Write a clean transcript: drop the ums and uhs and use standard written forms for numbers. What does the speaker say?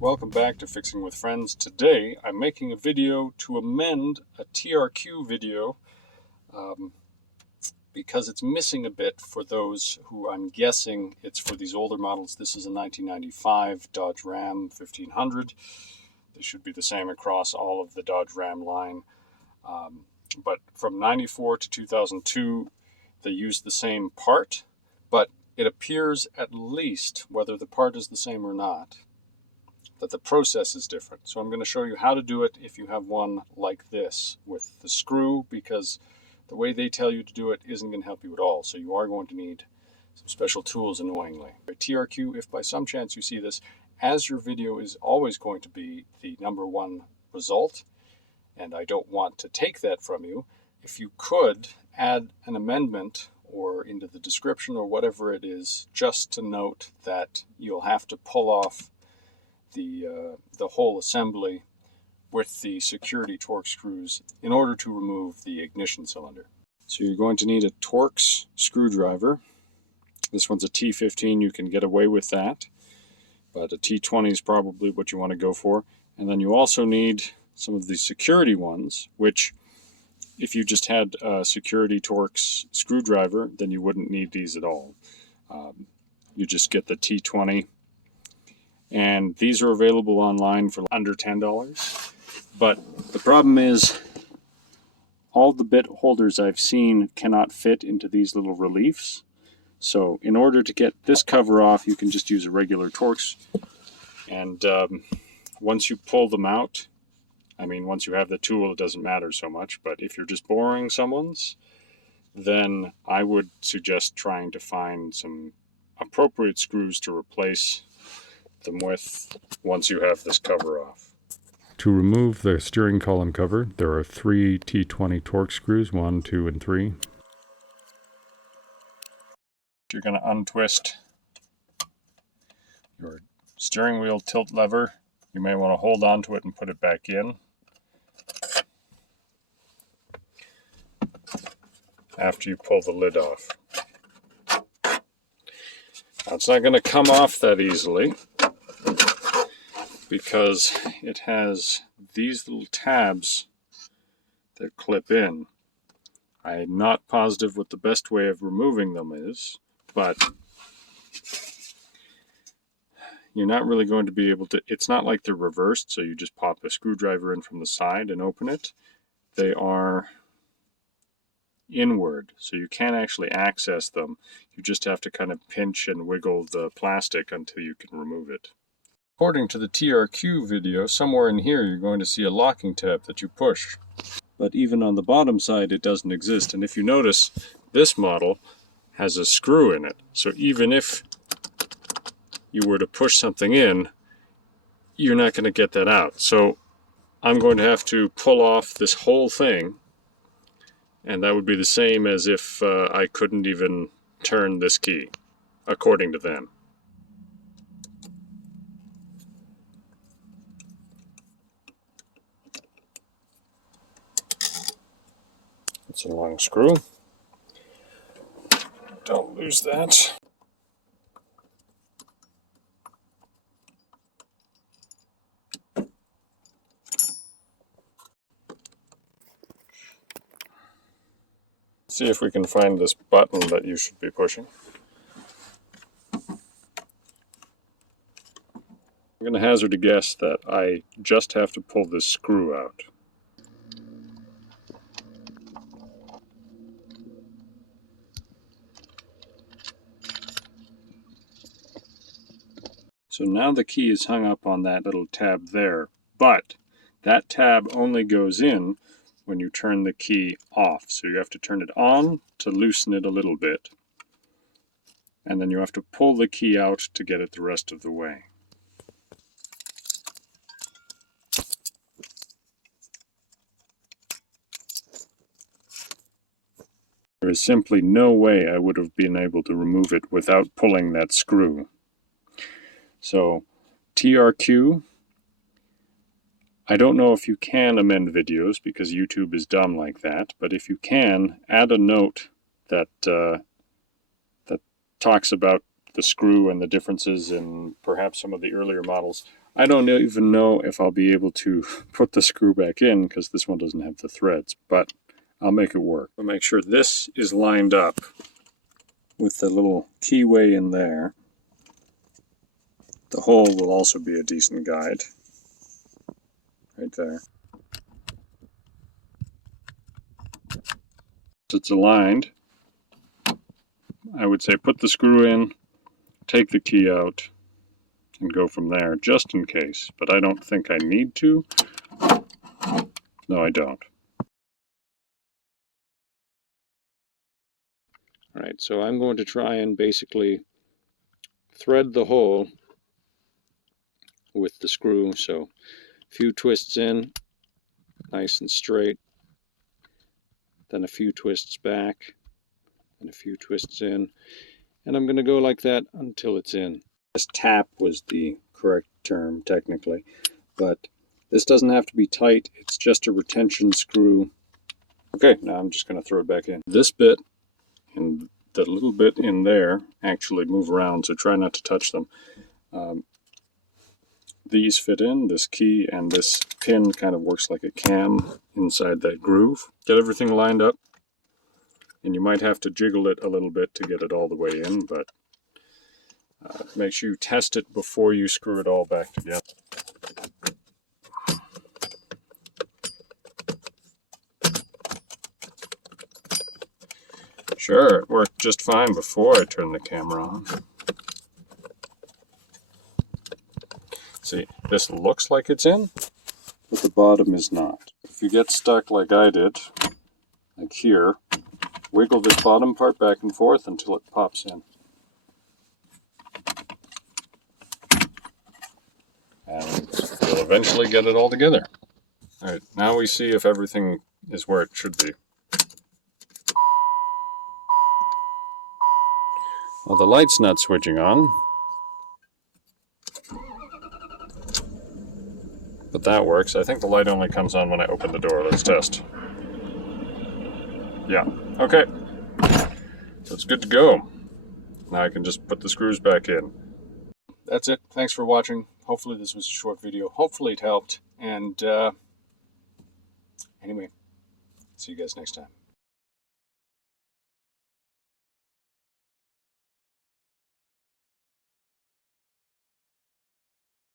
Welcome back to Fixing with Friends. Today I'm making a video to amend a TRQ video because it's missing a bit for those who I'm guessing it's for these older models. This is a 1995 Dodge Ram 1500. They should be the same across all of the Dodge Ram line. But from 94 to 2002, they used the same part, but it appears at least, whether the part is the same or not, that the process is different. So I'm going to show you how to do it if you have one like this with the screw, because the way they tell you to do it isn't going to help you at all. So you are going to need some special tools, annoyingly. TRQ, if by some chance you see this, as your video is always going to be the #1 result, and I don't want to take that from you, if you could add an amendment or into the description or whatever it is, just to note that you'll have to pull off the whole assembly with the security torque screws in order to remove the ignition cylinder. So you're going to need a torx screwdriver. This one's a T15, you can get away with that, but a T20 is probably what you want to go for. And then you also need some of the security ones, which if you just had a security torx screwdriver, then you wouldn't need these at all. You just get the T20. And these are available online for under $10. But the problem is all the bit holders I've seen cannot fit into these little reliefs. So in order to get this cover off, you can just use a regular Torx. And once you pull them out, I mean, once you have the tool, it doesn't matter so much. But if you're just borrowing someone's, then I would suggest trying to find some appropriate screws to replace them with once you have this cover off. To remove the steering column cover, there are 3 T20 Torx screws, 1, 2, and 3. You're going to untwist your steering wheel tilt lever. You may want to hold on to it and put it back in. After you pull the lid off. Now, it's not going to come off that easily, because it has these little tabs that clip in. I'm not positive what the best way of removing them is, but you're not really going to be able to, it's not like they're reversed, so you just pop a screwdriver in from the side and open it. They are inward, so you can't actually access them. You just have to kind of pinch and wiggle the plastic until you can remove it. According to the TRQ video, somewhere in here you're going to see a locking tab that you push. But even on the bottom side it doesn't exist, and if you notice, this model has a screw in it. So even if you were to push something in, you're not going to get that out. So I'm going to have to pull off this whole thing, and that would be the same as if I couldn't even turn this key, according to them. It's a long screw. Don't lose that. See if we can find this button that you should be pushing. I'm going to hazard a guess that I just have to pull this screw out. So now the key is hung up on that little tab there, but that tab only goes in when you turn the key off. So you have to turn it on to loosen it a little bit, and then you have to pull the key out to get it the rest of the way. There is simply no way I would have been able to remove it without pulling that screw. So TRQ, I don't know if you can amend videos because YouTube is dumb like that, but if you can, add a note that that talks about the screw and the differences in perhaps some of the earlier models. I don't even know if I'll be able to put the screw back in because this one doesn't have the threads, but I'll make it work. I'll make sure this is lined up with the little keyway in there. The hole will also be a decent guide. Right there. It's aligned. I would say put the screw in, take the key out, and go from there, just in case. But I don't think I need to. No, I don't. Alright, so I'm going to try and basically thread the hole with the screw. So a few twists in, nice and straight. Then a few twists back, and a few twists in. And I'm going to go like that until it's in. This tap was the correct term, technically. But this doesn't have to be tight. It's just a retention screw. Okay, now I'm just going to throw it back in. This bit and the little bit in there actually move around, so try not to touch them. These fit in, this key and this pin kind of works like a cam inside that groove. Get everything lined up, and you might have to jiggle it a little bit to get it all the way in, but make sure you test it before you screw it all back together. Sure, it worked just fine before I turned the camera on. See, this looks like it's in, but the bottom is not. If you get stuck like I did, like here, wiggle this bottom part back and forth until it pops in. And you'll eventually get it all together. Alright, now we see if everything is where it should be. Well, the light's not switching on. But that works. I think the light only comes on when I open the door. Let's test. Yeah, okay. So it's good to go. Now I can just put the screws back in. That's it. Thanks for watching. Hopefully this was a short video. Hopefully it helped. And anyway, see you guys next time.